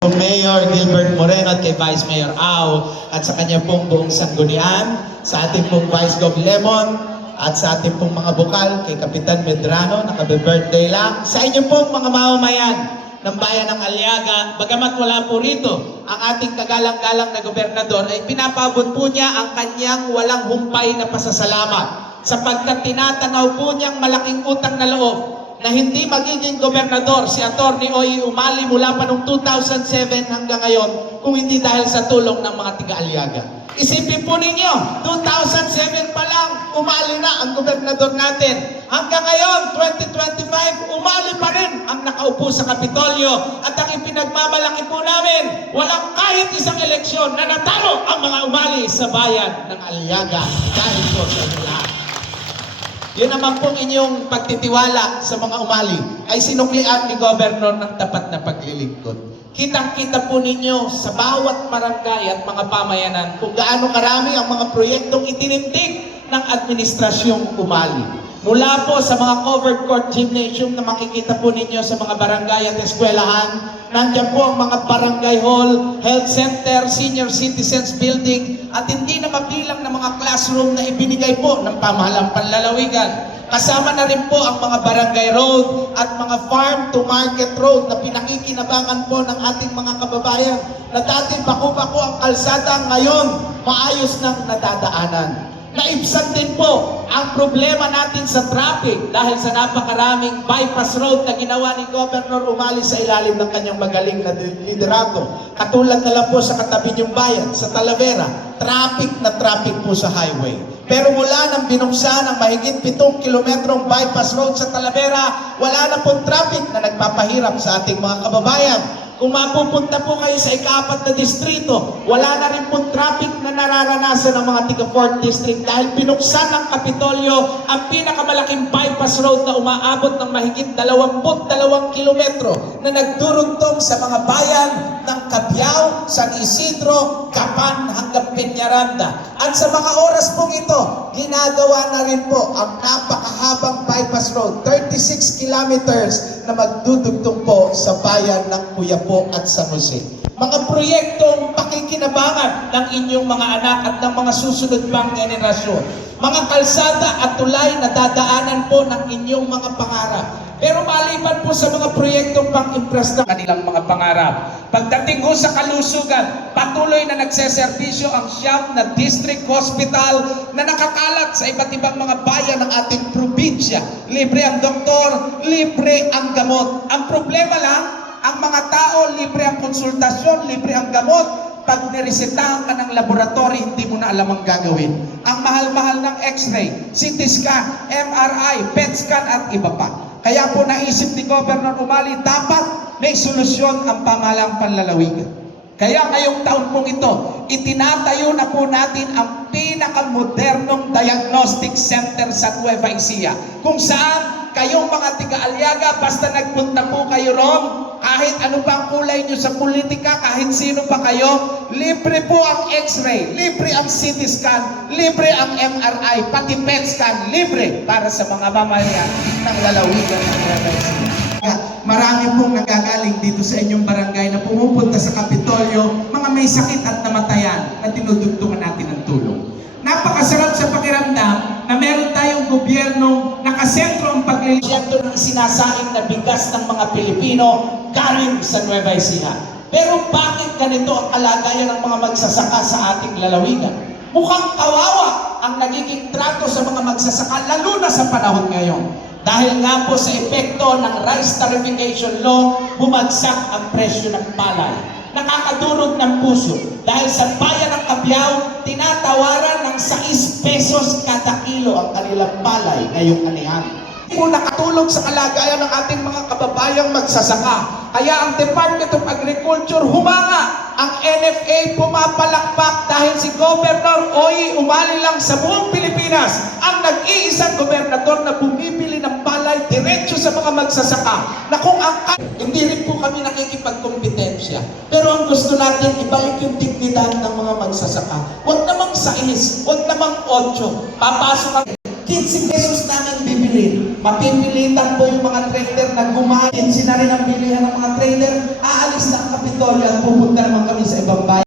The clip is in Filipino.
Mayor Gilbert Moreno at kay Vice Mayor Au at sa kanya pong buong sanggunian, sa ating pong Vice Gov Lemon at sa ating pong mga bukal, kay Kapitan Medrano, nakabe-birthday lang, sa inyo pong mga mamamayan ng bayan ng Aliaga, bagamat wala po rito ang ating kagalang-galang na gobernador, ay pinapabot po niya ang kanyang walang humpay na pasasalamat sapagkat tinatanaw po niyang malaking utang na loob na hindi magiging gobernador si Atty. Oy Umali mula pa noong 2007 hanggang ngayon kung hindi dahil sa tulong ng mga tiga-Aliaga. Isipin po ninyo, 2007 pa lang, umali na ang gobernador natin. Hanggang ngayon, 2025, umali pa rin ang nakaupo sa Kapitolyo. At ang ipinagmamalaki po namin, walang kahit isang eleksyon na natalo ang mga umali sa bayan ng Aliaga. Dahil po sa inyo lahat. Yun naman pong inyong pagtitiwala sa mga umali ay sinuklian ni Governor ng tapat na paglilingkod. Kitang-kita po ninyo sa bawat barangay at mga pamayanan kung gaano karami ang mga proyektong itinindig ng administrasyong umali. Mula po sa mga covered court gymnasium na makikita po ninyo sa mga barangay at eskwelahan, nandiyan po ang mga barangay hall, health center, senior citizens building, at hindi na mabilang na mga classroom na ibinigay po ng pamahalang panlalawigan. Kasama na rin po ang mga barangay road at mga farm to market road na pinakikinabangan po ng ating mga kababayan na dati bako-bako ang kalsada, ngayon maayos nang nadadaanan. Naibsan din po ang problema natin sa traffic dahil sa napakaraming bypass road na ginawa ni Governor Umali sa ilalim ng kanyang magaling na liderato. Katulad na lang po sa katabi niyong bayan, sa Talavera, traffic na traffic po sa highway. Pero mula nang binuksan ang mahigit 7 kilometrong bypass road sa Talavera, wala na pong traffic na nagpapahirap sa ating mga kababayan. Kung mapupunta po kayo sa ika-4 na distrito, wala na rin pong traffic na nararanasan ng mga tiga-4th district dahil binuksan ng Kapitolyo ang pinakamalaking bypass road na umaabot ng mahigit 22 kilometro na nagduruntong sa mga bayan ng Cabiao, San Isidro, Capan hanggang Peñaranda. At sa mga oras pong ito, ginagawa na rin po ang napakahabang bypass road, 36 kilometers na magdudugtong po sa bayan ng Quiapo at San Jose. Mga proyektong pakikinabangan ng inyong mga anak at ng mga susunod pang generasyon. Mga kalsada at tulay na dadaanan po ng inyong mga pangarap. Pero maliban po sa mga proyektong pang-impress ng kanilang mga pangarap. Pagdating ko sa kalusugan, patuloy na nagseserbisyo ang siyam na district hospital na nakakalat sa iba't ibang mga bayan ng ating probinsya. Libre ang doktor, libre ang gamot. Ang problema lang, ang mga tao, libre ang konsultasyon, libre ang gamot. Pag niresetahan ka ng laboratory, hindi mo na alam ang gagawin. Ang mahal-mahal ng x-ray, CT scan, MRI, PET scan at iba pa. Kaya po naisip ni Governor Umali, dapat may solusyon ang pamahalang panlalawigan. Kaya ngayong taon pong ito, itinatayo na po natin ang pinakamodernong diagnostic center sa Nueva Ecija. Kung saan kayong mga tiga-Aliaga, basta nagpunta po kayo ron, kahit ano pa ang kulay nyo sa politika, kahit sino pa kayo, libre po ang x-ray, libre ang CT scan, libre ang MRI, pati PET scan, libre para sa mga mamayan ng lalawigan ng Nueva Ecija. Marami pong nagagaling dito sa inyong barangay na pumupunta sa Kapitolyo, mga may sakit at namatayan na tinudugtungan natin ng tulong. Napakasarap sa pakiramdam na meron tayong gobyernong nakasentro ang pagliliyento ng sinasaing na bigas ng mga Pilipino galing sa Nueva Ecija. Pero bakit ganito ang kalagayan ng mga magsasaka sa ating lalawigan? Mukhang kawawa ang nagiging trato sa mga magsasaka, lalo na sa panahon ngayon. Dahil nga po sa epekto ng rice tarification law, bumagsak ang presyo ng palay. Nakakadurog ng puso dahil sa bayan ng Cabiao, tinatawaran ng 6 pesos kada kilo ang kanilang palay ngayong anihan. Po nakatulong sa kalagayan ng ating mga kababayang magsasaka. Kaya ang Department of Agriculture humanga, ang NFA pumapalakpak dahil si Governor Oy Umali lang sa buong Pilipinas ang nag-iisang gobernador na bumibili ng palay diretso sa mga magsasaka na kung ang hindi rin po kami nakikipagkompetensya. Pero ang gusto natin, ibalik yung dignidad ng mga magsasaka. Huwag namang 6, huwag namang 8. Papasok ang 15 pesos namin bibili. Mapipilitan po yung mga trader na gumahin. 15 na rin ang bilihan ng mga trader. Aalis na ang Kapitolyo at pupunta naman kami sa